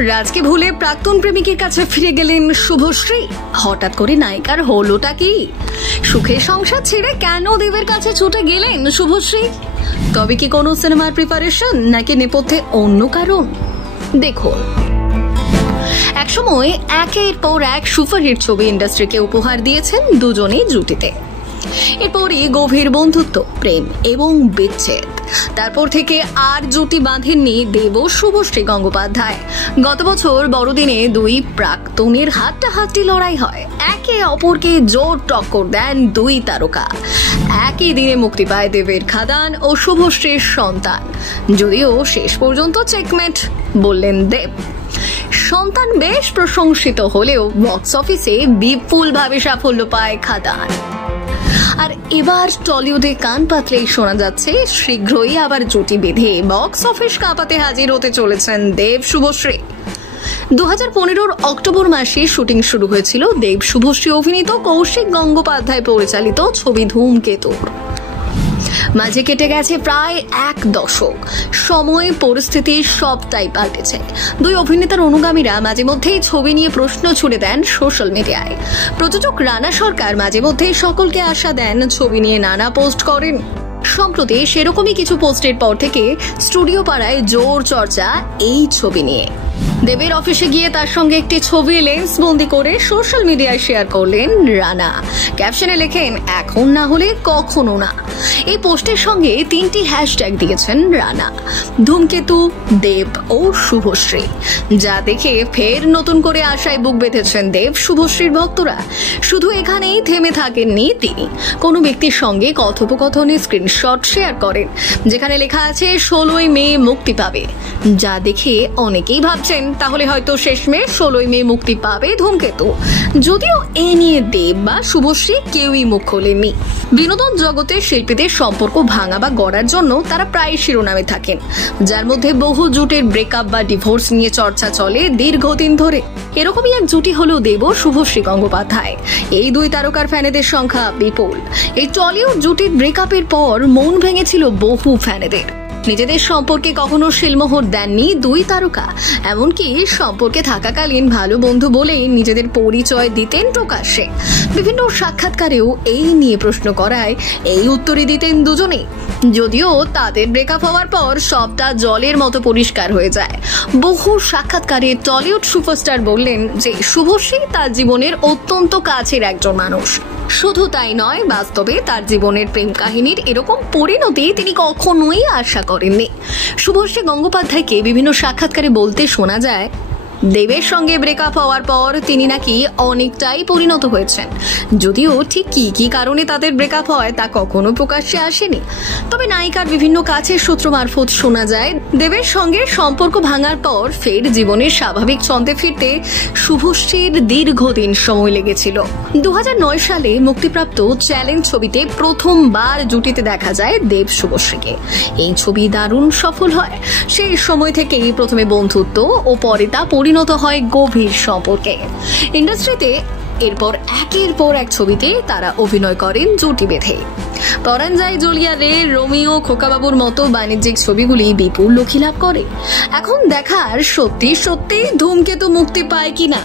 রাজকে ভুলে প্রাক্তন প্রেমিকের কাছে ফিরে গেলেন শুভশ্রী। হঠাৎ করে নায়িকার হলোটা কি? সুখের সংসার ছেড়ে কেন দেবের কাছে ছুটে গেলেন শুভশ্রী? তবে কি কোনো সিনেমার প্রিপারেশন, নাকি নেপথ্যে অন্য কারণ? দেখুন, একসময় একের পর এক সুপারহিট ছবি ইন্ডাস্ট্রিকে উপহার দিয়েছেন দুজনেই জুটিতে। এরপরই গভীর বন্ধুত্ব, প্রেম এবং বিচ্ছেদ। তারপর থেকে আর জুটি বাঁধেননি দেব ও শুভশ্রী গঙ্গোপাধ্যায়। গত বছর বড়দিনে দুই প্রাক্তনের হাড্ডাহাড্ডি লড়াই হয়। একে অপরকে জোর টক্কর দেন দুই তারকা। একই দিনে মুক্তি পায় দেবের খাদান ও শুভশ্রীর সন্তান। যদিও শেষ পর্যন্ত চেকমেট বললেন দেব। সন্তান বেশ প্রশংসিত হলেও বক্স অফিসে বিপুলভাবে সাফল্য পায় খাদান। আর এবার টলিউডে কান পাতলেই শোনা যাচ্ছে শীঘ্রই আবার জুটি বেঁধে বক্স অফিস কাঁপাতে হাজির হতে চলেছেন দেব শুভশ্রী। 2015 অক্টোবর মাসে শুটিং শুরু হয়েছিল দেব শুভশ্রী অভিনীত কৌশিক গঙ্গোপাধ্যায় পরিচালিত ছবি ধূমকেতু। মাঝে কেটে গেছে প্রায় 1 দশক। সময়, পরিস্থিতি সবটাই পাল্টেছে। দুই অভিনেতার অনুগামীরা মাঝে মধ্যেই ছবি নিয়ে প্রশ্ন ছুড়ে দেন সোশ্যাল মিডিয়ায়। প্রযোজক রানা সরকার মাঝে মধ্যেই সকলকে আশা দেন, ছবি নিয়ে নানা পোস্ট করেন। সম্প্রতি সেরকমই কিছু পোস্টের পর থেকে স্টুডিও পাড়ায় জোর চর্চা এই ছবি নিয়ে। দেবের অফিসে গিয়ে তার সঙ্গে একটি ছবি লেন্স বন্দি করে সোশ্যাল মিডিয়ায় শেয়ার করলেন রানা। ক্যাপশনে লেখেন, এখন না হলে কখনো না। এই পোস্টের সঙ্গে 3টি হ্যাশট্যাগ দিয়েছেন রানা, ধূমকেতু, দেব ও শুভশ্রী। যা দেখে ফের নতুন করে আশায় বুক বেঁধেছেন দেব শুভশ্রীর ভক্তরা। শুধু এখানেই থেমে থাকেননি তিনি, কোনো ব্যক্তির সঙ্গে কথোপকথনের স্ক্রিনশট শেয়ার করেন যেখানে লেখা আছে 16ই মে মুক্তি পাবে। যা দেখে অনেকেই ভাবছেন তাহলে হয়তো শেষমেশ 16ই মে মুক্তি পাবে ধূমকেতু। যদিও এ নিয়ে দেব বা শুভশ্রী কেউই মুখ খোলেননি। বিনোদন জগতের শিল্পীদের সম্পর্ক ভাঙা বা গড়ার জন্য তারা প্রায় শিরোনামে থাকেন, যার মধ্যে বহু জুটের ব্রেকআপ বা ডিভোর্স নিয়ে চর্চা চলে দীর্ঘদিন ধরে। এরকমই এক জুটি হলো দেব ও শুভশ্রী গঙ্গোপাধ্যায়। এই দুই তারকার ফ্যানেদের সংখ্যা বিপুল। এই টলিউড জুটির ব্রেকআপের পর মন ভেঙেছিল বহু ফ্যানেদের। নিজেদের সম্পর্কে কখনো শিলমোহর দেননি দুই তারকা, এমনকি সম্পর্কে থাকাকালীন ভালো বন্ধু বলেই নিজেদের পরিচয় দিতেন প্রকাশ্যে। বিভিন্ন সাক্ষাৎকারেও এই নিয়ে প্রশ্ন করায় এই উত্তরই দিতেন দুজনেই। যদিও তাদের ব্রেকআপ হওয়ার পর সবটা জলের মতো পরিষ্কার হয়ে যায়। বহু সাক্ষাৎকারে টলিউড সুপারস্টার বললেন যে শুভশ্রী তার জীবনের অত্যন্ত কাছের একজন মানুষ। শুধু তাই নয়, বাস্তবে তার জীবনের প্রেম কাহিনীর এরকম পরিণতি তিনি কখনোই আশা করেননি। শুভশ্রী গঙ্গোপাধ্যায়কে বিভিন্ন সাক্ষাৎকারে বলতে শোনা যায়, দেবের সঙ্গে ব্রেকআপ হওয়ার পর তিনি নাকি অনেকটাই পরিণত হয়েছেন। যদিও ঠিক কি কি কারণে তাদের ব্রেকআপ হয় তা কখনো প্রকাশ্যে আসেনি। তবে নায়িকার বিভিন্ন কাছের সূত্র মারফত শোনা যায়, দেবের সঙ্গে সম্পর্ক ভাঙার পর ফের জীবনের স্বাভাবিক ছন্দে ফিরতে শুভশ্রীর দীর্ঘদিন সময় লেগেছিল। 2009 সালে মুক্তিপ্রাপ্ত চ্যালেঞ্জ ছবিতে প্রথমবার জুটিতে দেখা যায় দেব শুভশ্রীকে। এই ছবি দারুণ সফল হয়। সেই সময় থেকেই প্রথমে বন্ধুত্ব ও পরে তা পরিণত হয় গভীর সম্পর্কে। ইন্ডাস্ট্রিতে এরপর একের পর এক ছবিতে তারা অভিনয় করেন জুটি বেঁধে। পরাণ যায় জ্বলিয়া রে, রোমিও, খোকাবাবুর মতো বাণিজ্যিক ছবিগুলি বিপুল লক্ষ্মী লাভ করে। এখন দেখার সত্যি সত্যি ধূমকেতু মুক্তি পায় কিনা।